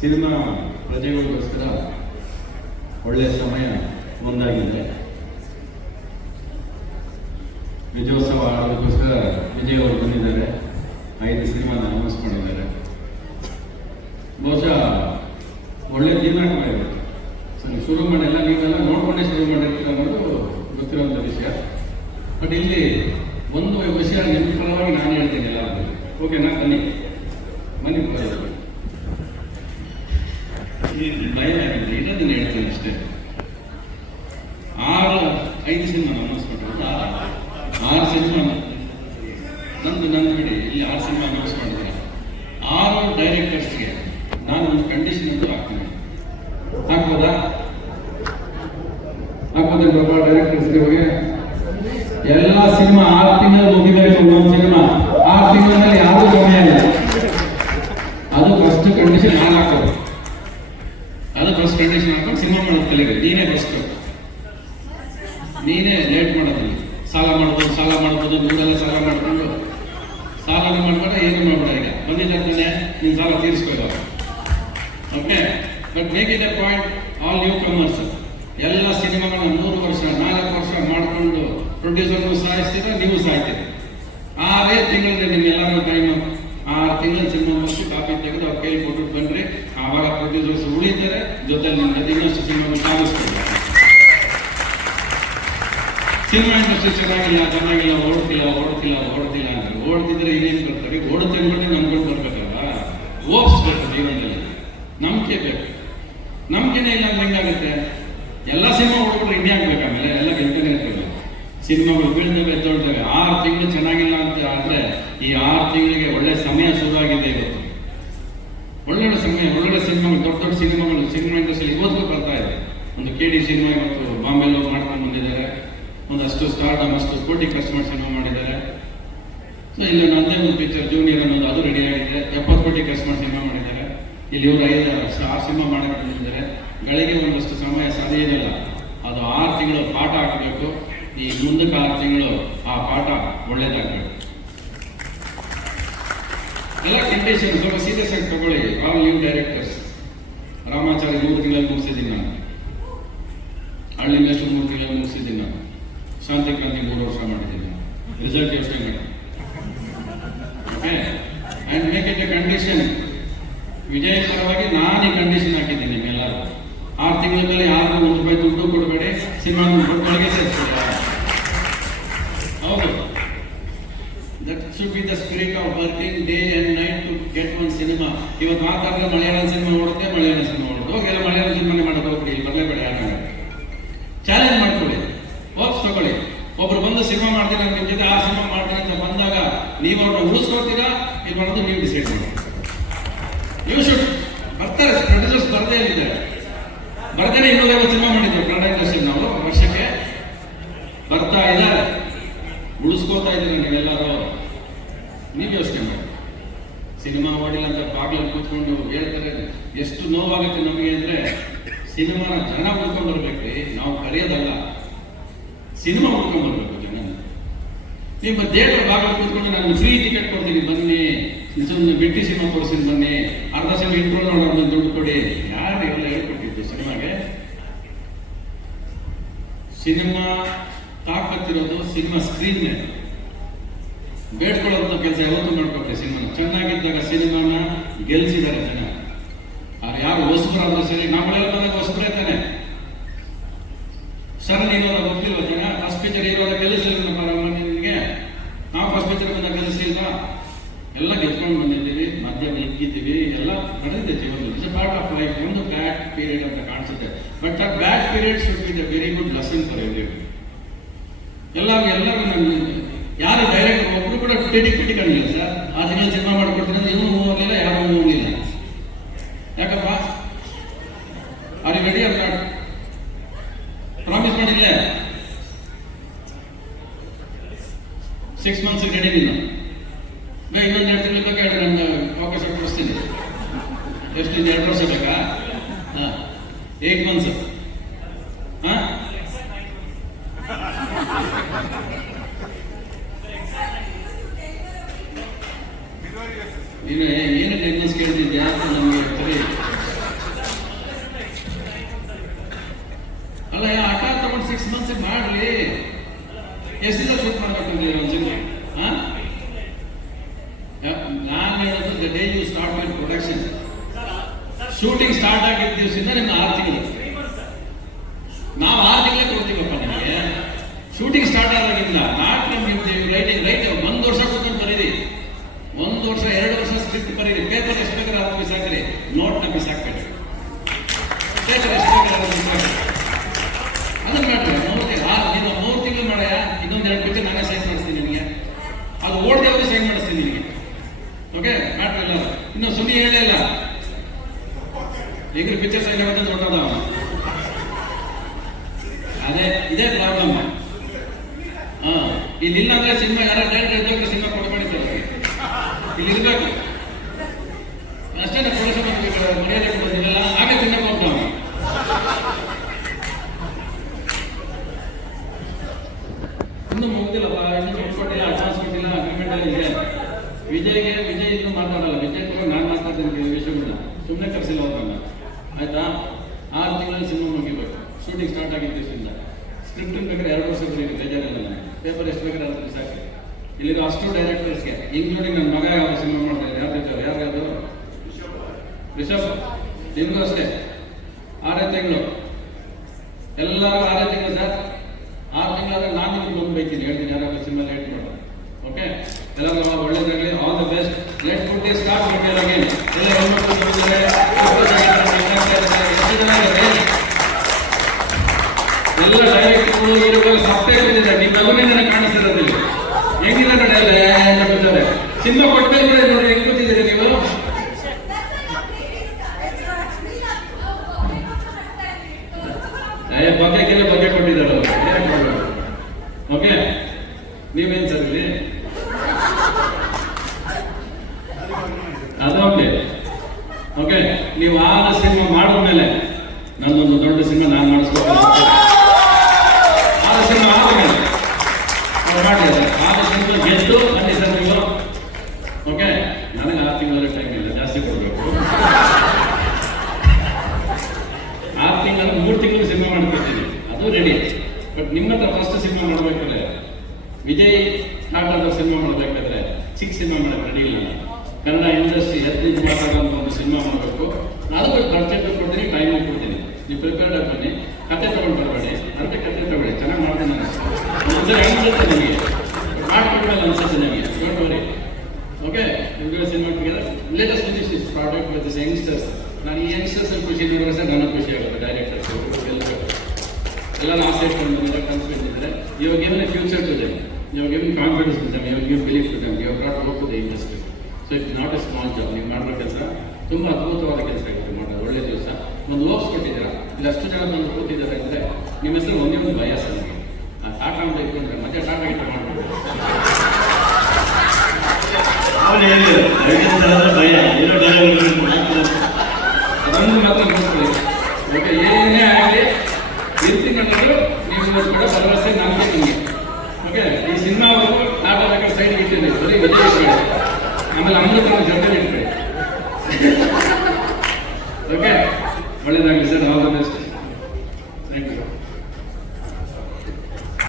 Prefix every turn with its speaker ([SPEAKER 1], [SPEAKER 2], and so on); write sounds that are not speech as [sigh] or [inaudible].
[SPEAKER 1] Cinema ಪ್ರಜೆಗಳಿಗೋಸ್ಕರ ಒಳ್ಳೆಯ ಸಮಯ ಒಂದಾಗಿದೆ. ವಿಜಯೋತ್ಸವ ಆಡೋದಕ್ಕೋಸ್ಕರ ವಿಜಯ್ ಅವರು ಬಂದಿದ್ದಾರೆ. ಐದು ಸಿನಿಮಾನ ಅನೌನ್ಸ್ ಬಹುಶಃ ಒಳ್ಳೆ ದಿನ ಸರಿ, ಶುರು ಮಾಡಿಲ್ಲ, ನೀವೆಲ್ಲ ನೋಡ್ಕೊಂಡೇ ಶುರು ಮಾಡಿರ್ತೀರ ಅನ್ನೋದು ಗೊತ್ತಿರುವಂಥ ವಿಷಯ. ಬಟ್ ಇಲ್ಲಿ ಒಂದು ವಿಷಯ ನಿಮ್ಮ ಪರವಾಗಿ ನಾನು ಹೇಳ್ತೀನಿ ಎಲ್ಲ ಓಕೆನಾ ಬನ್ನಿ. ಬನ್ನಿ ಭಯ ಆಗಿದೆ ಇದನ್ನು ಹೇಳ್ತೀನಿ ಅಷ್ಟೇ ಆರು ಐದು ಸಿನಿಮಾ ಅನೌನ್ಸ್ ಮಾಡಿರೋದು ಆರು ಸಿನಿಮಾ ನಂದು ನಂದು ಬಿಡಿ ಇಲ್ಲಿ ಆರು ಸಿನಿಮಾ ಅನೌನ್ಸ್ ಆರು ಡೈರೆಕ್ಟರ್ಸ್ಗೆ ನಾನು ಒಂದು ಕಂಡೀಷನ್ ಅಂತೂ ಹಾಕ್ತೀನಿ ಹಾಕ್ಬೋದಾ ಹಾಕ್ಬೋದೇ ಡೈರೆಕ್ಟರ್ಸ್ಗೆ ಹೋಗಿ ಎಲ್ಲ ಸಿನಿಮಾ ಆರು ತಿಂಗಳು ಮುಗಿಬೇಕು ಒಂದು ಸಿನಿಮಾ ಆರು ತಿಂಗಳಲ್ಲಿ ಯಾರೂ ಕಮ್ಮಿ ಇಲ್ಲ ಅದು ಫಸ್ಟ್ ಕಂಡೀಷನ್ ನಾನು ಹಾಕೋದು ಅದು ಫಸ್ಟ್ ಹಾಕೊಂಡು ಸಿನಿಮಾ ಮಾಡೋದು ತಲೆಗೆ ನೀನೇ ಫಸ್ಟ್ ನೀನೇ ಲೇಟ್ ಮಾಡೋದಿಲ್ಲ. ಸಾಲ ಮಾಡ್ಬೋದು ಸಾಲ ಮಾಡ್ಬೋದು ನೀವೆಲ್ಲ ಸಾಲ ಮಾಡ್ಕೊಂಡು. ಸಾಲ ಮಾಡ್ಕೊಂಡು ಏನು ಮಾಡ್ಬೋದು ಈಗ? ಬಂದಿದ್ದಾನೆ ನೀನು ಸಾಲ ತೀರಿಸ್ಬೇಕು okay but make it a point all newcomers ಎಲ್ಲ ಸಿನಿಮಾಗಳನ್ನ ಮೂರು ವರ್ಷ, ನಾಲ್ಕು ವರ್ಷ ಮಾಡಿಕೊಂಡು ಪ್ರೊಡ್ಯೂಸರ್ನು ಸಾಯಿಸ್ತೀರ, ನೀವು ಸಾಯ್ತೀರಿ? ಆರೇ ತಿಂಗಳಿಗೆ ನಿಮ್ಗೆಲ್ಲರೂ ಟೈಮು ಆರು ತಿಂಗಳ ಸಿನಿಮಾ ಮುಗಿಸಿ ಕಾಪಿ ತೆಗೆದು ಅವ್ರ ಕೈ ಕೊಟ್ಬಿಟ್ಟು ಬಂದ್ರಿ ಆವಾಗ ಪ್ರೊಡ್ಯೂಸರ್ಸ್ ಉಳಿತಾರೆ ಜೊತೆಲಿ ನಿಮ್ಮ ಜೊತೆ ಇನ್ನಷ್ಟು ಸಿನಿಮಾ ಸಾಗಿಸ್ತಾರೆ ಸಿನಿಮಾ ಶಿಕ್ಷಕರಾಗಿಲ್ಲ ಚೆನ್ನಾಗಿಲ್ಲ ಚೆನ್ನಾಗಿಲ್ಲ, ಓಡ್ತಿಲ್ಲ ಓಡ್ತಿಲ್ಲ ಓಡ್ತಿಲ್ಲ ಅಂದ್ರೆ ಓಡ್ತಿದ್ರೆ ಏನೇನು ಬರ್ತಾರೆ ಓಡುತ್ತೆ ಅಂದ್ಬಿಟ್ಟು ನಮ್ಗಳು ಬರ್ಬೇಕಲ್ವಾ ಓಪ್ಸ್ಬೇಕು ಜೀವನದಲ್ಲಿ. ನಂಬಿಕೆ ಬೇಕು. ನಂಬಿಕೆನೇ ಇಲ್ಲ ಅಂದ್ರೆ ಹೆಂಗಾಗುತ್ತೆ? ಎಲ್ಲ ಸಿನಿಮಾ ಓಡ್ಬಿಟ್ರೆ ಇಂಡಿಯಾ ಆಗ್ಬೇಕು ಆಮೇಲೆ, ಎಲ್ಲ ಗೆಲ್ತಾನೆ ಇರ್ತದೆ ಸಿನಿಮಾಗಳು ಬೀಳ್ತವೆ, ಎದ್ದೊಳ್ತವೆ. ಆರು ತಿಂಗಳು ಚೆನ್ನಾಗಿಲ್ಲ ಅಂತ ಆದ್ರೆ ಈ ಆರು ತಿಂಗಳಿಗೆ ಒಳ್ಳೆ ಸಮಯ ಶುರುವಾಗಿದೆ ಇವತ್ತು. ಒಳ್ಳೊಳ್ಳೆ ಸಮಯ, ಒಳ್ಳೊಳ್ಳೆ ಸಿನಿಮಾಗಳು, ದೊಡ್ಡ ದೊಡ್ಡ ಸಿನಿಮಾಗಳು, ಸಿನಿಮಾ ಇಂಡಸ್ಟ್ರಿ ಇವತ್ತು ಬರ್ತಾ ಇದೆ. ಒಂದು ಕೆ ಡಿ ಸಿನಿಮಾ ಇವತ್ತು ಬಾಂಬೆಲ್ಲೋ ಮಾಡ್ಕೊಂಡು ಬಂದಿದ್ದಾರೆ. ಒಂದಷ್ಟು ಸ್ಟಾರ್ಡಮ್ ಅಷ್ಟು ಕೋಟಿ ಕಸ್ಟಮರ್ ಸಿನಿಮಾ ಮಾಡಿದ್ದಾರೆ. ಸೊ ಇಲ್ಲಿ ನಂದೇ ಒಂದು ಪಿಕ್ಚರ್ ಜೂನಿಯರ್ ಅನ್ನೋದು ಅದು ರೆಡಿ ಆಗಿದೆ. ಎಪ್ಪತ್ತು ಕೋಟಿ ಕಸ್ಟಮರ್ ಸಿನಿಮಾ ಮಾಡಿದ್ದಾರೆ. ಇಲ್ಲಿ ಇವರು ಐದು, ಆರು ಸಿನಿಮಾ ಮಾಡಿದ್ದಾರೆ ಗಳಿಗೆ ಒಂದಷ್ಟು ಸಮಯ ಸರಿಯಿರಲ್ಲ ಅದು ಆರು ತಿಂಗಳು ಪಾಠ ಹಾಕಬೇಕು. ಈ ಮುಂದಕ್ಕೆ ಆರು ತಿಂಗಳು ಆ ಪಾಠ ಒಳ್ಳೇದಾಗಬೇಕು. ಎಲ್ಲ ಕಂಡೀಷನ್ ಸ್ವಲ್ಪ ಸೀರಿಯಸ್ ಆಗಿ ತಗೊಳ್ಳಿ. ಆಲ್ ನ್ಯೂ ಡೈರೆಕ್ಟರ್ಸ್ ರಾಮಾಚಾರ್ಯ ಮೂರು ತಿಂಗಳಲ್ಲಿ ಮುಗಿಸಿದ್ದೀನಿ ನಾನು. ಹಳ್ಳಿ ಮೇಷ್ಟು ಮೂರು ತಿಂಗಳಲ್ಲಿ ಮುಗಿಸಿದ್ದೀನಿ ನಾನು. ಶಾಂತಿ ಕ್ರಾಂತಿ ಮೂರು ವರ್ಷ ಮಾಡಿದ್ದೀನಿ. ನಾನು ರಿಸಲ್ಟ್ ಯೋಚನೆ ಮಾಡಿ okay and make a condition Vijay ನಾನು ಈ ಕಂಡೀಷನ್ ಹಾಕಿದ್ದೀನಿ ನಿಮ್ಗೆಲ್ಲರೂ ಆರು ತಿಂಗಳ ಮೇಲೆ ಯಾರು ಒಂದು ರೂಪಾಯಿ ದುಡ್ಡು ಕೊಡಬೇಡಿ, ಸಿನಿಮಾ ಕೊಟ್ಟೊಳಗೆ ಸೇರಿಸ್ಬೇಡಿ. ಹೌದು. That should be the spirit of working day and night to get one cinema ಇವತ್ತು ಮಾತಾಡಿದ್ರೆ ಮಲಯಾಳಂ ಸಿನಿಮಾ ನೋಡುತ್ತೆ, ಮಲಯಾಳಂ ಸಿನಿಮಾ ನೋಡೋದು ಹೋಗಿ ಮಲಯಾಳಂ ಸಿನಿಮಾನೇ ಮಾಡೋದು, ಹೋಗ್ಬಿಡಿ ಬರಲೇ ಬೇಡ ಚಾಲೆಂಜ್ ಮಾಡ್ಕೊಳ್ಳಿ ಹೋಪ್ಸ್ ತಗೊಳ್ಳಿ ಒಬ್ರು ಬಂದು ಸಿನಿಮಾ ಮಾಡ್ತೀನಿ ಅಂತ ನಿಮ್ಮ ಜೊತೆ ಆ ಸಿನಿಮಾ ಮಾಡ್ತೀನಿ ಅಂತ ಬಂದಾಗ ನೀವು ಅವ್ರನ್ನ ಉಳಿಸ್ಕೊಳ್ತೀರಾ ಇದು ಮಾಡೋದು ನೀವು ಡಿಸೈಡ್ ಮಾಡಿ. ನೀವು ಶುಡ್ ಬರ್ತಾರೆ ಪ್ರೊಡ್ಯೂಸರ್ಸ್ ಬರದೇ ಇಲ್ಲಿದ್ದಾರೆ ಬರ್ದೇನೆ ಇನ್ನೂರೈವತ್ತು ಸಿನಿಮಾ ಮಾಡಿದ್ರು ಕನ್ನಡ ಇಂಡಸ್ಟ್ರಿ ನಾವು, ವರ್ಷಕ್ಕೆ. ಬರ್ತಾ ಇದ್ದಾರೆ. ಉಳಿಸ್ಕೋತಾ ಇದ್ದೀರಿ ನೀವೆಲ್ಲರೂ. ನೀವು ಯೋಚನೆ ಮಾಡಿ. ಸಿನಿಮಾ ಮಾಡಿಲ್ಲ ಅಂತ ಬಾಗಿಲಲ್ಲಿ ಕೂತ್ಕೊಂಡು ಹೇಳ್ತಾರೆ, ಎಷ್ಟು ನೋವಾಗುತ್ತೆ ನಮಗೆ ಅಂದರೆ ಸಿನಿಮಾನ ಜನ ಉಳ್ಕೊಂಡು ಬರ್ಬೇಕ್ರಿ ನಾವು ಕರೆಯೋದಲ್ಲ. ಸಿನಿಮಾ ಉಳ್ಕೊಂಡು ಬರ್ಬೇಕು. ನಿಮ್ಮ ದೇವರ ಬಾಗಿಲು ಕೂತ್ಕೊಂಡು ನಾನು ಫ್ರೀ ಟಿಕೆಟ್ ಕೊಡ್ತೀನಿ, ಬನ್ನಿ. ಸುಮ್ಮನೆ ಬಿಟ್ಟಿ ಸಿನಿಮಾ ತೋರಿಸ್ತೀನಿ, ಬನ್ನಿ. ಅರ್ಧ ಸಿನಿಮಾ ಇಂಟ್ರೋ ನೋಡೋದು ದುಡ್ಡು ಕೊಡಿ. ಯಾರು ಎಲ್ಲ ಹೇಳ್ಕೊಟ್ಟಿದ್ದು ಸಿನಿಮಾಗೆ? ಸಿನಿಮಾ ತಾಕತ್ತಿರೋದು ಸಿನಿಮಾ ಸ್ಕ್ರೀನ್ ಮೇಲೆ. ಬೇಡ್ಕೊಳ್ಳೋಂಥ ಕೆಲಸ ಯಾವತ್ತೂ ಮಾಡ್ಕೊಟ್ಟೆ ಸಿನಿಮಾನ. ಚೆನ್ನಾಗಿದ್ದಾಗ ಸಿನಿಮಾನ ಗೆಲ್ಸಿದ್ದಾರೆ ಜನ. ಯಾರು ಯಾರು ಹೊಸಬರಾದ್ರೂ ಸರಿ, ನಾವೆಲ್ಲ ಬಂದಾಗ ಹೊಸಬರೇ ತಾನೆ. ಸರ್ ನೀನು ಗೊತ್ತಿಲ್ಲ ಜನ ಫಸ್ಟ್ ಪಿಕ್ಚರ್ ಇರೋದ ಕೆಲಸಲಿಲ್ಲ ನಿಮಗೆ ನಾವು ಫಸ್ಟ್ ಪಿಕ್ಚರ್ ಬಂದಾಗ ಕೆಲಸಲಿಲ್ಲ ಎಲ್ಲ ಗೆದ್ಕೊಂಡು ಬಂದಿದ್ದೀವಿ ಮಧ್ಯ ನಿಂತಿದ್ದೀವಿ ಎಲ್ಲ ನಡೆದಿದೆ ಜೀವನದಲ್ಲಿ ಇಟ್ಸ್ ಪಾರ್ಟ್ ಆಫ್ ಲೈಫ್ ಒಂದು ಬ್ಯಾಡ್ ಪೀರಿಯಡ್ ಅಂತ ಕಾಣಿಸುತ್ತೆ ಬಟ್ ಆ period should be the very good lesson for every ಎಲ್ಲರೂ ಎಲ್ಲರೂ ನನ್ನ ಯಾರು ಡೈರೆಕ್ಟ್ ಒಬ್ರು ಕೂಡ ಟೆಡಿ ಪಿಟಿ ಕಾಣಿಲ್ಲ ಸರ್. ಆ ದಿನ ಸಿನಿಮಾ ಮಾಡ್ಕೊಡ್ತೀನಿ ಅಂದ್ರೆ ಇವನು ಹೋಗಲಿಲ್ಲ ಯಾರು ಹೋಗಿಲ್ಲ ಯಾಕಪ್ಪ? ಆರ್ ಯು ರೆಡಿ ಅಂತ ಪ್ರಾಮಿಸ್ ಮಾಡಿದ್ಲೆ? ಸಿಕ್ಸ್ ಮಂತ್ಸ್ ರೆಡಿ ನೀನು ನಾ ಇನ್ನೊಂದು ಎರಡು ತಿಂಗಳು ಬೇಕಾ ಎರಡು ನನ್ನ ಅವಕಾಶ ಕೊಡಿಸ್ತೀನಿ ಎಷ್ಟು ಎರಡು ವರ್ಷ ಬೇಕಾ? ಹಾಂ ಏಟ್ ಮಂತ್ಸ್ ನೀನು ಏನು ಟೆನ್ನಿಸ್ ಕೇಳ್ತಿದ್ಯಾ ಅಂತ ನಮಗೆ ಸರಿ ಅಲ್ಲ ಆಟ ತಗೊಂಡು ಸಿಕ್ಸ್ ಮಂತ್ಸ್ ಮಾಡಲಿ. ಎಷ್ಟೆಲ್ಲ ಶೂಟ್ ಮಾಡ್ಕೊಂಡಿದ್ದೀರ ಒಂದ್ಸಲಿ ನಾನು ಹೇಳೋದು the day you start my production shooting start ಆಗಿದ್ದ ದಿವಸದಿಂದ ನಿಮ್ಮ ಆರು ತಿಂಗಳು. ನಾವು ಆರು ತಿಂಗಳೇ ಕೊಡ್ತೀವಪ್ಪ ನಿಮಗೆ. ಶೂಟಿಂಗ್ ಸ್ಟಾರ್ಟ್ ಆದಾಗಿಂದ ನಾಟಕ ಸ್ಕ್ರಿಪ್ಟ್ ಬರೀರಿ ಪೇಪರ್ ಎಷ್ಟು ಬೇಕಾದ್ರೆ ಅದು ಬಿಸಾಕ್ರಿ ನೋಟ್ನ ಬಿಸಾಕ್ಬೇಡಿ ಪೇಪರ್ ಎಷ್ಟು ಬೇಕಾದ್ರೆ ಅದನ್ನ ಬಿಸಾಕ್ರಿ ಅದನ್ನ ಮಾಡ್ರಿ. ತಿಂಗಳು ಆ ನೀನು ಮೂರು ತಿಂಗಳು ಮಾಡಯ? ಇನ್ನೊಂದು ಎರಡು ಬಿಟ್ಟು ನಾನೇ ಸೈನ್ ಮಾಡಿಸ್ತೀನಿ ನಿನಗೆ. ಅದು ಓಡದೆ ಅವರು ಸೈನ್ ಮಾಡಿಸ್ತೀನಿ ನಿನಗೆ. ಓಕೆ ಮಾಡ್ರಿ ಇಲ್ಲ ಇನ್ನು ಸುದ್ದಿ ಹೇಳೇ ಇಲ್ಲ. ಈಗ ಪಿಕ್ಚರ್ ಸೈನ್ ಆಗುತ್ತೆ ದೊಡ್ಡದ ಅದೇ, ಇದೇ ಪ್ರಾಬ್ಲಮ್ ಹಾ. ಇಲ್ಲಿ ಇಲ್ಲ ಅಂದ್ರೆ ಸಿನಿಮಾ, ಯಾರು ಡೈರೆಕ್ಟ್ ಸಿನಿಮಾ ಕೊಡ್ಬೇಡಿ ಇಲ್ಲಿ ಇರ್ಬೇಕು. ಮರ್ಯಾದೆ ಕೊಡೋದಿಲ್ಲ ಹಾಗೆ ತಿನ್ನಕ್ಕೆ ಹೋಗ್ತಾವ ಇನ್ನು ಅಗ್ರಿಮೆಂಟ್ ಇದೆ ವಿಜಯ್ಗೆ ವಿಜಯ್ ಇನ್ನು ಮಾತಾಡಲ್ಲ ವಿಜಯ್ ಕೂಡ ನಾನು ಮಾತಾಡ್ತೀನಿ ವಿಷಯಗಳನ್ನ ಸುಮ್ಮನೆ ಕರೆಸಿಲ್ಲ ಅವ್ರನ್ನ ಆಯ್ತಾ ಆರು ತಿಂಗಳಲ್ಲಿ ಸಿನಿಮಾ ಮುಗಿಬೇಕು ಶೂಟಿಂಗ್ ಸ್ಟಾರ್ಟ್ ದಿವಸದಿಂದ ಸ್ಕ್ರಿಪ್ಟ್ ಬೇಕಾದ್ರೆ ಎರಡು ವರ್ಷ ಬರೀರಿ, ಬೇಜಾರಿಲ್ಲ ಪೇಪರ್ ಎಷ್ಟು ಬೇಕಾದ್ರೆ ಅದು ಬಿಸಾಕಿ ಇಲ್ಲಿರೋ ಅಷ್ಟು ಡೈರೆಕ್ಟರ್ಸ್ಗೆ ಇನ್ಕ್ಲೂಡಿಂಗ್ ನನ್ನ ಮಗ ಯಾವ ಸಿನಿಮಾ ಮಾಡ್ತಾ ಇದ್ದಾರೆ ಯಾರು ಯಾರು ಯಾರು ರಿಷಬ್ ನಿಮ್ಗೂ ಅಷ್ಟೇ. ಆರೇ ತಿಂಗಳು. ಎಲ್ಲರಿಗೂ ಆರೇ ತಿಂಗಳು ಸರ್. ಆರು ತಿಂಗಳಾದ್ರೆ ನಾನು ನಿಮ್ಗೆ ಬೈತೀನಿ ಹೇಳ್ತೀನಿ ಯಾರು ಸಿನಿಮಾ ಮಾಡಿ ಓಕೆ ಎಲ್ಲರಿಗೂ ಒಳ್ಳೇದಾಗಲಿ. All the best let food start again ಎಲ್ಲ ಹೆಣ್ಮಕ್ಳು ಎಲ್ಲ ನಿಮ್ಮೆಲ್ಲನೇ ನನಗೆ ಕಾಣಿಸ್ತಿರೋದಿಲ್ಲ. ಹೆಂಗಿಲ್ಲ ಬಿಡ್ತಾರೆ ಸಿನಿಮಾ ಕೊಟ್ಟಮೇಲೆ ಕೂಡ ನೋಡಿ ಹೆಂಗ್ ಗೊತ್ತಿದ್ದೀರಿ ನೀವು ಏ ಬಗ್ಗೆಗೆಲ್ಲ ಬಗ್ಗೆ ಕೊಟ್ಟಿದ್ದಾರೆ ಅವರು ಓಕೆ ನೀವೇನ್ ಸರ್ ಇಲ್ಲಿ ಅದೊಂದೇ ಓಕೆ ನೀವು ಆದ ಸಿನಿಮಾ ಮಾಡಿದ್ಮೇಲೆ ನನ್ನೊಂದು ದೊಡ್ಡ ಸಿನಿಮಾ ನಾನು ಮಾಡಿಸ್ಬೇಕು ಆದ ಸಿನಿಮಾ ಆದ್ಮೇಲೆ. ಆದ ಸಿನಿಮಾ ಗೆದ್ದು ಬನ್ನಿ ಸರ್ ನೀವು ಓಕೆ, ನನಗೆ ಆರು ತಿಂಗಳ ಟೈಮ್ ಇಲ್ಲ, ಜಾಸ್ತಿ ಕೊಡಬೇಕು. ಆರು ತಿಂಗಳು ಮೂರು ತಿಂಗಳು ಸಿನಿಮಾ ಮಾಡ್ಕೊಡ್ತೀನಿ ಅದು ರೆಡಿ ಬಟ್ ನಿಮ್ಮ ಹತ್ರ ಫಸ್ಟ್ ಸಿನಿಮಾ ಮಾಡ್ಬೇಕಾದ್ರೆ, ವಿಜಯ್ ಆದ ಸಿನಿಮಾ ಮಾಡಬೇಕಾದ್ರೆ, ಚಿಕ್ಕ ಸಿನಿಮಾ ಮಾಡಕ್ಕೆ ರೆಡಿ ಇಲ್ಲ. ನಾನು. ಕನ್ನಡ ಇಂಡಸ್ಟ್ರಿ ಹದಿನೈದು ಮಾತಾಡುವಂಥ ಒಂದು ಸಿನಿಮಾ ಮಾಡಬೇಕು ನಾನು ಬಡ್ಜೆಟ್ ಕೊಡ್ತೀನಿ ಟೈಮ್ ಕೊಡ್ತೀನಿ ನೀವು ಪ್ರಿಪೇರ್ಡ್ ಆಗಿ ಬನ್ನಿ ಕತೆ ತಗೊಂಡು ಬರಬೇಡಿ ಅರ್ಧ ಕತೆ ತಗೊಳ್ಳಿ ಚೆನ್ನಾಗಿ ಮಾಡ್ತೀನಿ ನಾನು ಒಂದ್ಸರಿ ಅನ್ಸುತ್ತೆ ನಿಮಗೆ ಮಾಡ್ಕೊಂಡ್ಮೇಲೆ ಅನ್ಸುತ್ತೆ ನನಗೆ ಡೋಂಟ್ ವರಿ ಓಕೆ ನಿಮ್ಗೆ cinema together latest finish is product with this youngsters ನಾನು ಈ ಯಂಗ್ಸ್ಟರ್ಸ್ ಖುಷಿ ನಾನು ಖುಷಿ ಆಗುತ್ತೆ. ಡೈರೆಕ್ಟರ್ಸ್ ಎಲ್ಲರೂ ಎಲ್ಲ ಆಸೆ ಇಟ್ಕೊಂಡು ಕನಸು ಇಟ್ಟಿದ್ದಾರೆ ಇವಾಗ ಏನೇ ಫ್ಯೂಚರ್ ಟು ದೆಮ್ ಇವಾಗ ಏನು ಕಾನ್ಫಿಡೆನ್ಸ್ ಟು ದೆಮ್ ಇವಾಗ ಏನು ಬಿಲೀಫ್ ಟು ದೆಮ್ ಇವಾಗ ನಾಟ್ ಹೋಗ್ತದೆ the industry so it's not a small job ನೀವು ಮಾಡೋ ಕೆಲಸ ತುಂಬ ಅದ್ಭುತವಾದ ಕೆಲಸ ಆಗಿತ್ತು. ಮಾಡೋದು ಒಳ್ಳೆ ದಿವಸ. ಒಂದು ಲೋಕ್ಸ್ ಕೊಟ್ಟಿದ್ದೀರಾ? ಇಲ್ಲಿ ಅಷ್ಟು ಜನ ಬಂದು ಕೂತಿದ್ದಾರೆ ಅಂದರೆ ನಿಮ್ಮ ಹೆಸರು ಒಂದೇ ಒಂದು ಭಯ ಸರ್ ನನಗೆ ಆ ಟಾಟಾ ಅಂತ ಇಟ್ಕೊಂಡ್ರೆ ಮತ್ತೆ ಟಾಟಾ ಇಟ್ಟು ಮಾಡ್ಬೋದು.
[SPEAKER 2] ಅವನು ಹೇಳಿದ್ರು ರವಿಚಂದ್ರ ಭಯ.
[SPEAKER 1] ಮಾತ್ರ ಸಿನಿಮಾ ಭರವಸೆ ನಮಗೆ ನಿಮಗೆ. ಓಕೆ ಈ ಸಿನಿಮಾವನ್ನು ಟಾಟಾ ರೆಕಾರ್ಡ್ ಸೈಡ್ ಇಟ್ಟಿದ್ದೀವಿ ಬರೀ ವಿಜಯ ಆಮೇಲೆ ಅಮೃತ ಜೊತೆ ಇಟ್ಕೊಳ್ಳಿ ಓಕೆ [laughs] ಒಳ್ಳೇದಾಗಲಿ ಸರ್ ಆಲ್ ದ ಬೆಸ್ಟ್